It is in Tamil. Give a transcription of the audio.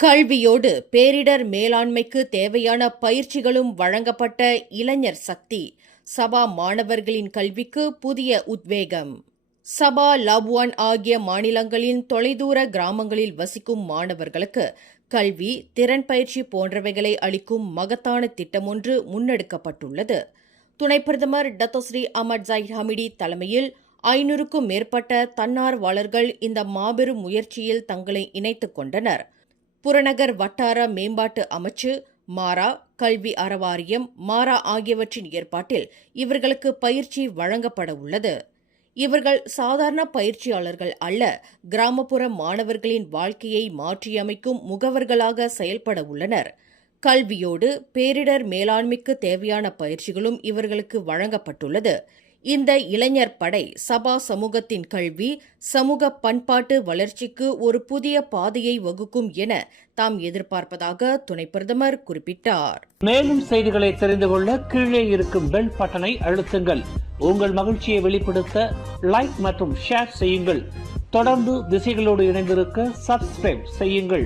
கல்வியோடு பேரிடர் மேலாண்மைக்கு தேவையான பயிற்சிகளும் வழங்கப்பட்ட இளைஞர் சக்தி சபா மாணவர்களின் கல்விக்கு புதிய உத்வேகம். சபா, லாபுவான் ஆகிய மாநிலங்களின் தொலைதூர கிராமங்களில் வசிக்கும் மாணவர்களுக்கு கல்வி, திறன் பயிற்சி போன்றவைகளை அளிக்கும் மகத்தான திட்டம் ஒன்று முன்னெடுக்கப்பட்டுள்ளது. துணை பிரதமர் டத்தோஸ்ரீ அஹமட் ஜாஹிர் ஹமிடி தலைமையில் 500க்கும் மேற்பட்ட தன்னார்வலர்கள் இந்த மாபெரும் முயற்சியில் தங்களை இணைத்துக் கொண்டனர். புறநகர் வட்டார மேம்பாட்டு அமைச்சு, மாரா, கல்வி அறவாரியம், மாரா ஆகியவற்றின் ஏற்பாட்டில் இவர்களுக்கு பயிற்சி வழங்கப்பட உள்ளது. இவர்கள் சாதாரண பயிற்சியாளர்கள் அல்ல, கிராமப்புற மாணவர்களின் வாழ்க்கையை மாற்றியமைக்கும் முகவர்களாக செயல்பட உள்ளனர். கல்வியோடு பேரிடர் மேலாண்மைக்கு தேவையான பயிற்சிகளும் இவர்களுக்கு வழங்கப்பட்டுள்ளது. இந்த இளைஞர் படை சபா சமூகத்தின் கல்வி, சமூக பண்பாட்டு வளர்ச்சிக்கு ஒரு புதிய பாதையை வகுக்கும் என தாம் எதிர்பார்ப்பதாக துணை பிரதமர் குறிப்பிட்டார். மேலும் செய்திகளை தெரிந்து கொள்ள கீழே இருக்கும் பெல் பட்டனை அழுத்துங்கள். உங்கள் மகிழ்ச்சியை வெளிப்படுத்த லைக் மற்றும் ஷேர் செய்யுங்கள். தொடர்ந்து திசைகளோடு இணைந்திருக்க சப்ஸ்கிரைப் செய்யுங்கள்.